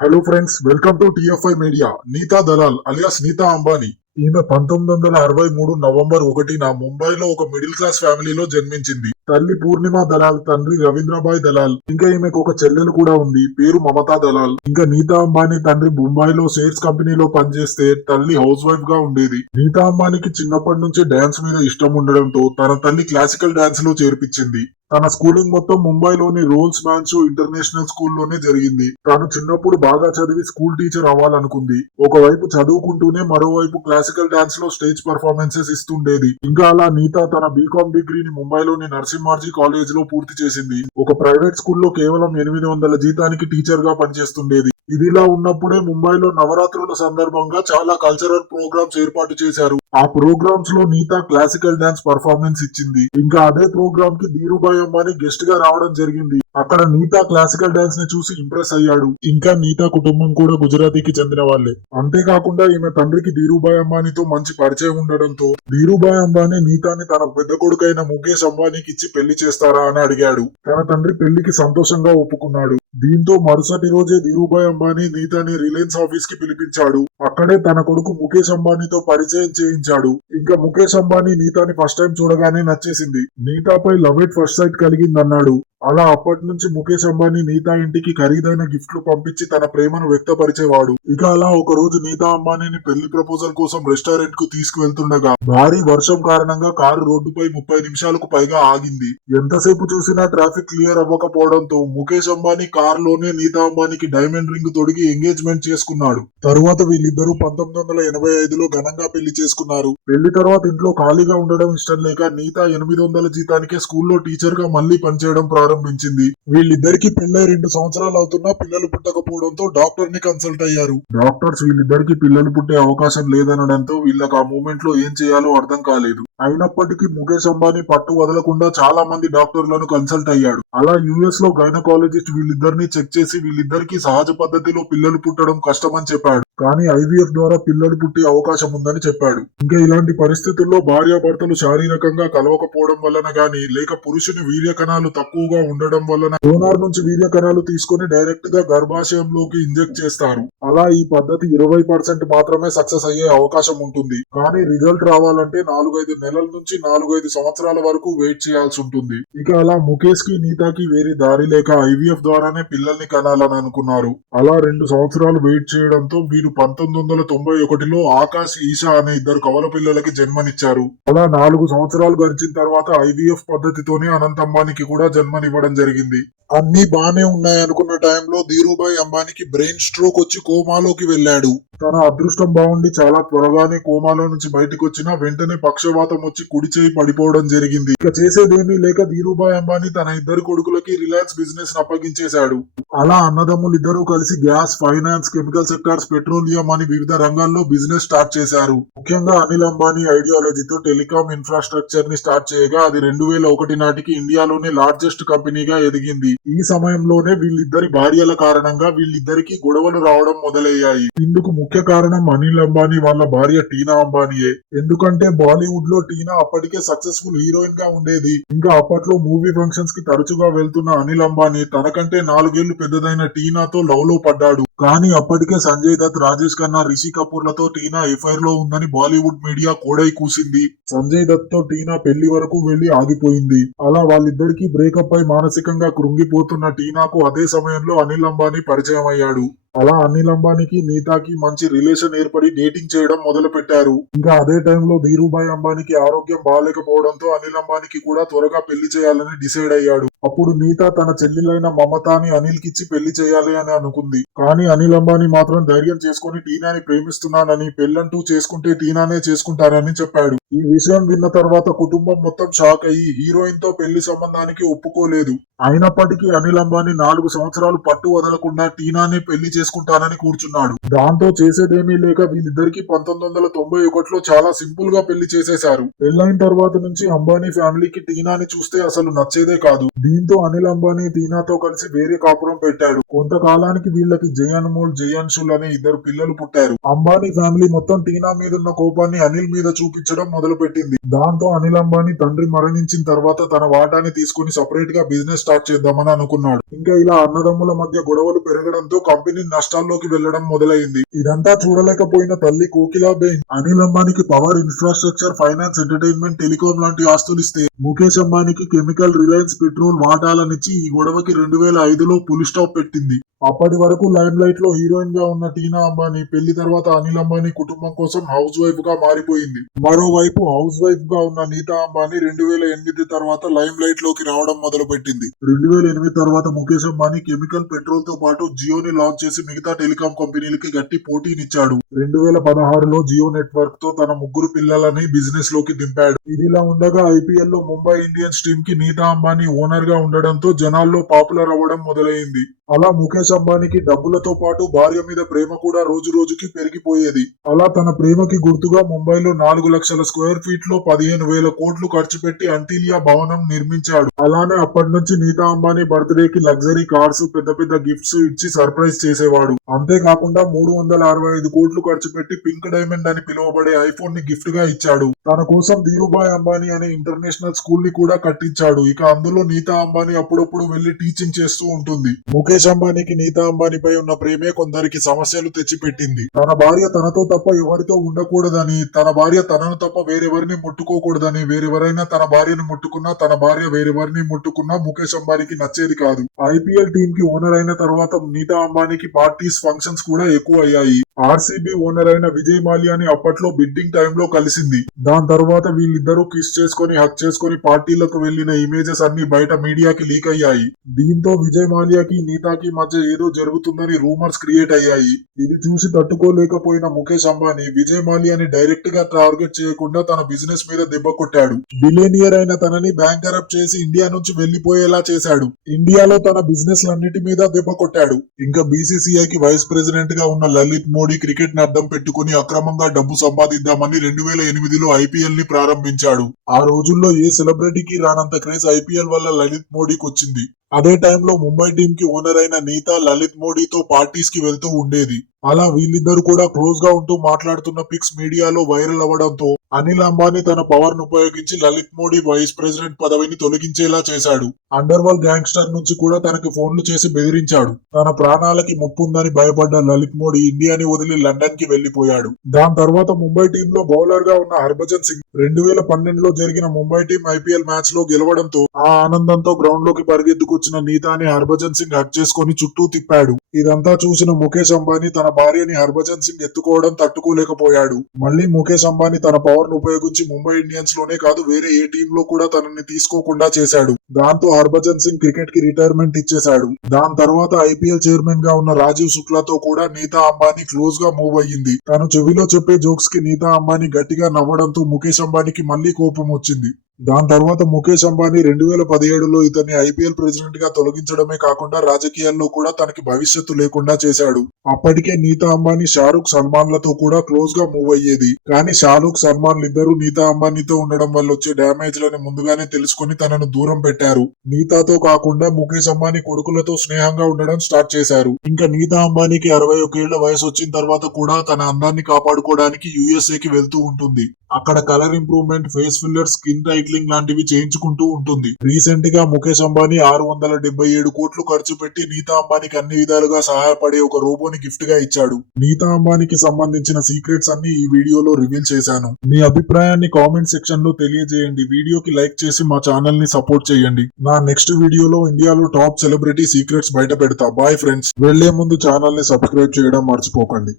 Hello friends, welcome to TFI media. Nita Dalal alias Nita Ambani. ఈమె 1963 November 1న ముంబైలో ఒక మిడిల్ క్లాస్ ఫ్యామిలీలో జన్మించింది. తల్లి పూర్ణిమ దలాల్, తండ్రి రవీంద్రభాయ్ దలాల్. ఇంకా ఈమెకు ఒక చెల్లెలు కూడా ఉంది, పేరు మమతా దలాల్. ఇంకా నీతా అంబానీ తండ్రి ముంబైలో సేల్స్ కంపెనీలో పనిచేస్తే తల్లి హౌస్ వైఫ్ గా ఉండేది. నీతా అంబానీకి చిన్నప్పటి నుంచి డాన్స్ మీద ఇష్టం ఉండడంతో తన తల్లి క్లాసికల్ డాన్స్ లో చేర్పించింది. తన స్కూలింగ్ మొత్తం ముంబైలోని రోల్స్ మ్యాన్స్ ఇంటర్నేషనల్ స్కూల్లోనే జరిగింది. తాను చిన్నప్పుడు బాగా చదివి స్కూల్ టీచర్ అవ్వాలనుకుంది. ఒకవైపు చదువుకుంటూనే మరోవైపు క్లాసికల్ డాన్స్ లో స్టేజ్ పర్ఫార్మెన్సెస్ ఇస్తుండేది. ఇంకా అలా నీతా తన బీకామ్ డిగ్రీని ముంబైలోని నరసింహార్జీ కాలేజ్ లో పూర్తి చేసింది. ఒక ప్రైవేట్ స్కూల్లో కేవలం 800 జీతానికి టీచర్ గా పనిచేస్తుండేది. ఇదిలా ఉన్నప్పుడే ముంబైలో నవరాత్రుల సందర్భంగా చాలా కల్చరల్ ప్రోగ్రామ్స్ ఏర్పాటు చేశారు. ఆ ప్రోగ్రామ్స్ లో నీతా క్లాసికల్ డాన్స్ పర్ఫార్మెన్స్ ఇచ్చింది. ఇంకా అదే ప్రోగ్రామ్ కి ధీరుభాయ్ అంబానీ గెస్ట్ గా రావడం జరిగింది. అక్కడ నీతా క్లాసికల్ డాన్స్ ని చూసి ఇంప్రెస్ అయ్యాడు. ఇంకా నీతా కుటుంబం కూడా గుజరాతీకి చెందిన వాళ్లే. అంతేకాకుండా ఈమె తండ్రికి ధీరుభాయ్ అంబానీతో మంచి పరిచయం ఉండడంతో ధీరుభాయ్ అంబానీ నీతాని తన పెద్ద కొడుకైన ముఖేష్ అంబానీకి ఇచ్చి పెళ్లి చేస్తారా అని అడిగాడు. తన తండ్రి పెళ్లికి సంతోషంగా ఒప్పుకున్నాడు. దీంతో మరుసటి రోజే ధీరుభాయ్ అంబానీ నీతాని రిలయన్స్ ఆఫీస్ కి పిలిపించాడు. అక్కడే తన కొడుకు ముఖేష్ అంబానీతో పరిచయం చేయించాడు. ఇంకా ముఖేష్ అంబానీ నీతాని ఫస్ట్ టైం చూడగానే నచ్చేసింది. నీతాపై లవ్ ఎట్ ఫస్ట్ సైట్ కలిగిందన్నాడు. అలా అప్పటి నుంచి ముఖేష్ అంబానీ నీతా ఇంటికి ఖరీదైన గిఫ్ట్లు పంపించి తన ప్రేమను వ్యక్తపరిచేవాడు. ఇక అలా ఒక రోజు నీతా అంబానీని పెళ్లి ప్రపోజల్ కోసం రెస్టారెంట్ కు తీసుకువెళ్తుండగా భారీ వర్షం కారణంగా కారు రోడ్డుపై 30 నిమిషాలకు పైగా ఆగింది. ఎంతసేపు చూసినా ట్రాఫిక్ క్లియర్ అవ్వకపోవడంతో ముఖేష్ అంబానీ కారులోనే నీతా అంబానీకి డైమండ్ రింగ్ తొడిగి ఎంగేజ్మెంట్ చేసుకున్నాడు. తరువాత వీళ్ళిద్దరూ 1985లో ఘనంగా పెళ్లి చేసుకున్నారు. పెళ్లి తర్వాత ఇంట్లో ఖాళీగా ఉండడం ఇష్టం లేక నీతా 800 జీతానికే స్కూల్లో టీచర్ గా మళ్లీ పనిచేయడం ప్రారంభించింది. వీళ్ళిద్దరికి పెళ్లై 2 సంవత్సరాలు అవుతున్నా పిల్లలు పుట్టకపోవడంతో డాక్టర్ ని కన్సల్ట్ అయ్యారు. డాక్టర్స్ వీళ్ళిద్దరికి పిల్లలు పుట్టే అవకాశం లేదనడంతో వీళ్ళకి ఆ మూమెంట్ లో ఏం చేయాలో అర్థం కాలేదు. అయినప్పటికీ ముఖేష్ అంబానీ పట్టు వదలకుండా చాలా మంది డాక్టర్లను కన్సల్ట్ అయ్యాడు. అలా యుఎస్ లో గైనకాలజిస్ట్ వీళ్ళిద్దరిని చెక్ చేసి వీళ్ళిద్దరికి సహజ పద్ధతిలో పిల్లలు పుట్టడం కష్టమని చెప్పాడు. కానీ ఐవీఎఫ్ ద్వారా పిల్లలు పుట్టే అవకాశం ఉందని చెప్పాడు. ఇంకా ఇలాంటి పరిస్థితుల్లో భార్యాభర్తలు శారీరకంగా కలవకపోవడం వలన గాని లేక పురుషుని వీర్య కణాలు తక్కువగా ఉండడం వలన డోనార్ నుంచి వీర్య కణాలు తీసుకొని డైరెక్ట్ గా గర్భాశయంలోకి ఇంజెక్ట్ చేస్తారు. అలా ఈ పద్ధతి 20% మాత్రమే సక్సెస్ అయ్యే అవకాశం ఉంటుంది. కానీ రిజల్ట్ రావాలంటే 4-5 నెలల నుంచి 4-5 సంవత్సరాల వరకు వెయిట్ చేయాల్సి ఉంటుంది. ఇక అలా ముఖేష్ కి నీతాకి వేరే దారి లేక ఐవీఎఫ్ ద్వారానే పిల్లల్ని కనాలని అనుకున్నారు. అలా 2 సంవత్సరాలు వెయిట్ చేయడంతో వీరు 1991లో ఆకాశ్, ఈషా అనే ఇద్దరు కవల పిల్లలకి జన్మనిచ్చారు. అలా 4 సంవత్సరాలు గడిచిన తర్వాత ఐవీఎఫ్ పద్ధతితోనే అనంత్ అంబానీకి కూడా జన్మనివ్వడం జరిగింది. అన్ని బానే ఉన్నాయనుకున్న టైంలో ధీరుభాయ్ అంబానీకి బ్రెయిన్ స్ట్రోక్ వచ్చి కోమాలోకి వెళ్లాడు. తన అదృష్టం బాగుండి చాలా త్వరగానే కోమాలో నుంచి బయటకు వచ్చినా వెంటనే పక్షవాతం వచ్చి కుడి చేయి పడిపోవడం జరిగింది. ఇక చేసేదేమీ లేక ధీరుభాయ్ అంబానీ తన ఇద్దరు కొడుకులకి రిలయన్స్ బిజినెస్ అప్పగించేశాడు. అలా అన్నదమ్ములు ఇద్దరూ కలిసి gas, finance, chemical sectors, petroleum అని వివిధ రంగాల్లో బిజినెస్ స్టార్ట్ చేశారు. ముఖ్యంగా అనిల్ అంబానీ ఐడియాలజీతో టెలికాం ఇన్ఫ్రాస్ట్రక్చర్ ని స్టార్ట్ చేయగా అది 2001 నాటికి ఇండియాలోనే లార్జెస్ట్ కంపెనీగా ఎదిగింది. ఈ సమయంలోనే వీళ్ళిద్దరి భార్యల కారణంగా వీళ్ళిద్దరికి గొడవలు రావడం మొదలయ్యాయి. ఇందుకు ముఖ్య కారణం అనిల్ అంబానీ వాళ్ళ భార్య టీనా అంబానీయే. ఎందుకంటే బాలీవుడ్ లో టీనా అప్పటికే సక్సెస్ఫుల్ హీరోయిన్ గా ఉండేది. ఇంకా అప్పట్లో మూవీ ఫంక్షన్స్ కి తరచుగా వెళ్తున్న అనిల్ అంబానీ తనకంటే 4 ఏళ్లు పెద్దదైన టీనాతో లవ్ లో పడ్డాడు. కానీ అప్పటికే సంజయ్ దత్, రాజేష్ ఖన్నా, రిషి కపూర్లతో టీనా ఎఫైర్ లో ఉందని బాలీవుడ్ మీడియా కోడై కూసింది. సంజయ్ దత్ తో టీనా పెళ్లి వరకు వెళ్లి ఆగిపోయింది. అలా వాళ్ళిద్దరికీ బ్రేకప్ అయి మానసికంగా కృంగిపోతున్న టీనాకు అదే సమయంలో అనిల్ అంబానీ పరిచయం అయ్యాడు. అలా అనిల్ అంబానీకి నీతాకి మంచి రిలేషన్ ఏర్పడి డేటింగ్ చేయడం మొదలు పెట్టారు. ఇంకా అదే టైంలో ధీరుభాయ్ అంబానీకి ఆరోగ్యం బాగాలేకపోవడంతో అనిల్ అంబానీకి కూడా త్వరగా పెళ్లి చేయాలని డిసైడ్ అయ్యాడు. అప్పుడు నీతా తన చెల్లెలైన మమతాని అనిల్ కిచ్చి పెళ్లి చేయాలి అని అనుకుంది. కానీ అనిల్ అంబానీ మాత్రం ధైర్యం చేసుకుని టీనాని ప్రేమిస్తున్నానని, పెళ్లంటూ చేసుకుంటే టీనానే చేసుకుంటానని చెప్పాడు. ఈ విషయం విన్న తర్వాత కుటుంబం మొత్తం షాక్ అయ్యి హీరోయిన్ తో పెళ్లి సంబంధానికి ఒప్పుకోలేదు. అయినప్పటికీ అనిల్ అంబానీ 4 సంవత్సరాలు పట్టు వదలకుండా టీనానే పెళ్లి చేసుకుంటానని కూర్చున్నాడు. దాంతో చేసేదేమీ లేక వీళ్ళిద్దరికి 1991లో చాలా సింపుల్ గా పెళ్లి చేసేశారు. పెళ్లైన తర్వాత నుంచి అంబానీ ఫ్యామిలీకి టీనాని చూస్తే అసలు నచ్చేదే కాదు. దీంతో అనిల్ అంబానీ టీనాతో కలిసి వేరే కాపురం పెట్టాడు. కొంతకాలానికి వీళ్ళకి జై అన్మోల్, జై అన్షుల్ అనే 2 పిల్లలు పుట్టారు. అంబానీ ఫ్యామిలీ మొత్తం టీనా మీదున్న కోపాన్ని అనిల్ మీద చూపించడం మొదలుపెట్టింది. దాంతో అనిల్ అంబానీ తండ్రి మరణించిన తర్వాత తన వాటాని తీసుకుని సపరేట్ గా బిజినెస్ స్టార్ట్ చేద్దామని అనుకున్నాడు. ఇంకా ఇలా అన్నదమ్ముల మధ్య గొడవలు పెరగడంతో కంపెనీ నష్టాల్లోకి వెళ్లడం మొదలైంది. ఇదంతా చూడలేకపోయిన తల్లి కోకిలాబేన్ అనిల్ అంబానీకి power, infrastructure, finance, entertainment, telecom లాంటి ఆస్తులు ఇస్తే ముఖేష్ అంబానీకి కెమికల్, రిలయన్స్ పెట్రోల్ వాటాలనిచ్చి ఈ గొడవకి 2005లో పులి స్టాప్ పెట్టింది. అప్పటి వరకు లైమ్ లైట్ లో హీరోయిన్ గా ఉన్న టీనా అంబానీ పెళ్లి తర్వాత అనిల్ అంబానీ కుటుంబం కోసం హౌస్ వైఫ్ గా మారిపోయింది. మరోవైపు హౌస్ వైఫ్ గా ఉన్న నీతా అంబానీ 2008 తర్వాత లైమ్ లైట్ లోకి రావడం మొదలు పెట్టింది. 2008 తర్వాత ముఖేష్ అంబానీ కెమికల్, పెట్రోల్ తో పాటు జియోని లాంచ్ చేసి మిగతా టెలికాం కంపెనీలకి గట్టి పోటీనిచ్చాడు. 2016లో జియో నెట్వర్క్ తో తన 3 పిల్లలని బిజినెస్ లోకి దింపాడు. ఇదిలా ఉండగా ఐపీఎల్ లో ముంబై ఇండియన్స్ టీమ్ కి నీతా అంబానీ ఓనర్ గా ఉండడంతో జనాల్లో పాపులర్ అవ్వడం మొదలైంది. అలా ముఖేష్ అంబానీకి డబ్బులతో పాటు భార్య మీద ప్రేమ కూడా రోజు రోజుకి పెరిగిపోయేది. అలా తన ప్రేమకి గుర్తుగా ముంబైలో 4 లక్షల స్క్వేర్ ఫీట్ లో 15,000 కోట్లు ఖర్చు పెట్టి అంటిలియా భవనం నిర్మించాడు. అలానే అప్పటి నుంచి నీతా అంబానీ బర్త్డే కి లగ్జరీ కార్స్, పెద్ద పెద్ద గిఫ్ట్స్ ఇచ్చి సర్ప్రైజ్ చేసేవాడు. అంతేకాకుండా 365 కోట్లు ఖర్చు పెట్టి పింక్ డైమండ్ అని పిలువబడే ఐఫోన్ ని గిఫ్ట్ గా ఇచ్చాడు. తన కోసం ధీరుభాయ్ అంబానీ అనే ఇంటర్నేషనల్ స్కూల్ ని కూడా కట్టించాడు. ఇక అందులో నీతా అంబానీ అప్పుడప్పుడు వెళ్లి టీచింగ్ చేస్తూ ఉంటుంది. ముఖేష్ అంబానీకి నీతా అంబానీపై ఉన్న ప్రేమే కొందరికి సమస్యలు తెచ్చిపెట్టింది. తన భార్య తనతో తప్ప ఎవరితో ఉండకూడదని, తన భార్య తనను తప్ప వేరెవరిని ముట్టుకోకూడదని, వేరెవరైనా తన భార్యను ముట్టుకున్నా, తన భార్య వేరెవరిని ముట్టుకున్నా ముఖేష్ అంబానీకి నచ్చేది కాదు. ఐపీఎల్ టీమ్ కి ఓనర్ అయిన తర్వాత నీతా అంబానీకి పార్టీస్, ఫంక్షన్స్ కూడా ఎక్కువ అయ్యాయి. ఆర్సీబీ ఓనర్ అయిన విజయ్ మాల్యాని అప్పట్లో బిడ్డింగ్ టైంలో కలిసింది. దాని తర్వాత వీళ్ళిద్దరూ కిస్ చేసుకుని, హక్ చేసుకుని పార్టీలకు వెళ్లిన ఇమేజెస్ అన్ని బయట మీడియాకి లీక్ అయ్యాయి. దీంతో విజయ్ మాల్యాకి నీతాకి మధ్య ఏదో జరుగుతుందని రూమర్స్ క్రియేట్ అయ్యాయి. ఇది చూసి తట్టుకోలేకపోయిన ముఖేష్ అంబానీ విజయ్ మాల్యాని డైరెక్ట్ గా టార్గెట్ చేయకుండా తన బిజినెస్ మీద దెబ్బ కొట్టాడు. బిలియనియర్ అయిన తనని బ్యాంక్ కరప్ట్ చేసి ఇండియా నుంచి వెళ్లిపోయేలా చేశాడు. ఇండియాలో తన బిజినెస్ లన్నిటి మీద దెబ్బ కొట్టాడు. ఇంకా బీసీసీఐకి వైస్ ప్రెసిడెంట్ గా ఉన్న లలిత్ మోడీ క్రికెట్ ని అడ్డం పెట్టుకుని అక్రమంగా డబ్బు సంపాదిద్దామని 2008లో ఐపీఎల్ ని ప్రారంభించాడు. ఆ రోజుల్లో ఏ సెలబ్రిటీకి రానంత క్రేజ్ ఐపీఎల్ వల్ల లలిత్ మోడీకి వచ్చింది. అదే టైంలో ముంబై టీం కి ఓనర్ అయిన నీతా లలిత్ మోడీతో పార్టీస్ కి వెళ్తూ ఉండేది. అలా వీళ్ళిద్దరు కూడా క్లోజ్ గా ఉంటూ మాట్లాడుతున్న పిక్స్ మీడియాలో వైరల్ అవ్వడంతో అనిల్ అంబానీ తన పవర్ ను ఉపయోగించి లలిత్ మోడీ వైస్ ప్రెసిడెంట్ పదవిని తొలగించేలా చేశాడు. అండర్ వరల్డ్ గ్యాంగ్స్టర్ నుంచి కూడా తనకి ఫోన్లు చేసి బెదిరించాడు. తన ప్రాణాలకి ముప్పుందని భయపడ్డ లలిత్ మోడీ ఇండియాని వదిలి లండన్ కి వెళ్లిపోయాడు. దాని తర్వాత ముంబై టీం లో బౌలర్ గా ఉన్న హర్భజన్ సింగ్ 2012లో జరిగిన ముంబై టీం ఐపీఎల్ మ్యాచ్ లో గెలవడంతో ఆ ఆనందంతో గ్రౌండ్ లోకి పరిగెత్తుకొచ్చిన నీతాని హర్భజన్ సింగ్ హక్ చేసుకుని చుట్టూ తిప్పాడు. ఇదంతా చూసిన ముఖేష్ అంబానీ తన భార్యని హర్భజన్ సింగ్ ఎత్తుకోవడం తట్టుకోలేకపోయాడు. మళ్ళీ ముఖేష్ అంబానీ తన పవర్ ను ఉపయోగించి ముంబై ఇండియన్స్ లోనే కాదు వేరే ఏ టీమ్ లో కూడా తనని తీసుకోకుండా చేశాడు. దాంతో హర్భజన్ సింగ్ క్రికెట్ కి రిటైర్మెంట్ ఇచ్చేశాడు. దాని తర్వాత ఐపీఎల్ చైర్మన్ గా ఉన్న రాజీవ్ శుక్లాతో కూడా నీతా అంబానీ క్లోజ్ గా మూవ్ అయ్యింది. తను చెవిలో చెప్పే జోక్స్ కి నీతా అంబానీ గట్టిగా నవ్వడంతో ముఖేష్ అంబానీకి మళ్లీ కోపం వచ్చింది. దాని తర్వాత ముఖేష్ అంబానీ 2017లో ఇతన్ని ఐపీఎల్ ప్రెసిడెంట్ గా తొలగించడమే కాకుండా రాజకీయాల్లో కూడా తనకి భవిష్యత్తు లేకుండా చేశాడు. అప్పటికే నీతా అంబానీ షారుఖ్, సల్మాన్ లతో కూడా క్లోజ్ గా మూవ్ అయ్యేది. కానీ షారుఖ్, సల్మాన్ ఇద్దరు నీతా అంబానీతో ఉండడం వల్ల వచ్చే డ్యామేజ్ లని ముందుగానే తెలుసుకుని తనను దూరం పెట్టారు. నీతాతో కాకుండా ముఖేష్ అంబానీ కొడుకులతో స్నేహంగా ఉండడం స్టార్ట్ చేశారు. ఇంకా నీతా అంబానీకి 61 ఏళ్ల వయసు వచ్చిన తర్వాత కూడా తన అందాన్ని కాపాడుకోవడానికి యుఎస్ఏ కి వెళ్తూ ఉంటుంది. అక్కడ colour improvement, face filler, skin titling లాంటివి చేయించుకుంటూ ఉంటుంది. రీసెంట్ గా ముఖేష్ అంబానీ 677 కోట్లు ఖర్చు పెట్టి నీతా అంబానీకి అన్ని విధాలుగా సహాయపడే ఒక రోబోని గిఫ్ట్ గా ఇచ్చాడు. నీతా అంబానీకి సంబంధించిన సీక్రెట్స్ అన్ని ఈ వీడియోలో రివీల్ చేశాను. మీ అభిప్రాయాన్ని కామెంట్ సెక్షన్ లో తెలియజేయండి. వీడియోకి లైక్ చేసి మా ఛానల్ ని సపోర్ట్ చేయండి. నా నెక్స్ట్ వీడియోలో ఇండియాలో టాప్ సెలబ్రిటీ సీక్రెట్స్ బయట పెడతా. Boyfriends. వెళ్లే ముందు ఛానల్ ని సబ్స్క్రైబ్ చేయడం మర్చిపోకండి.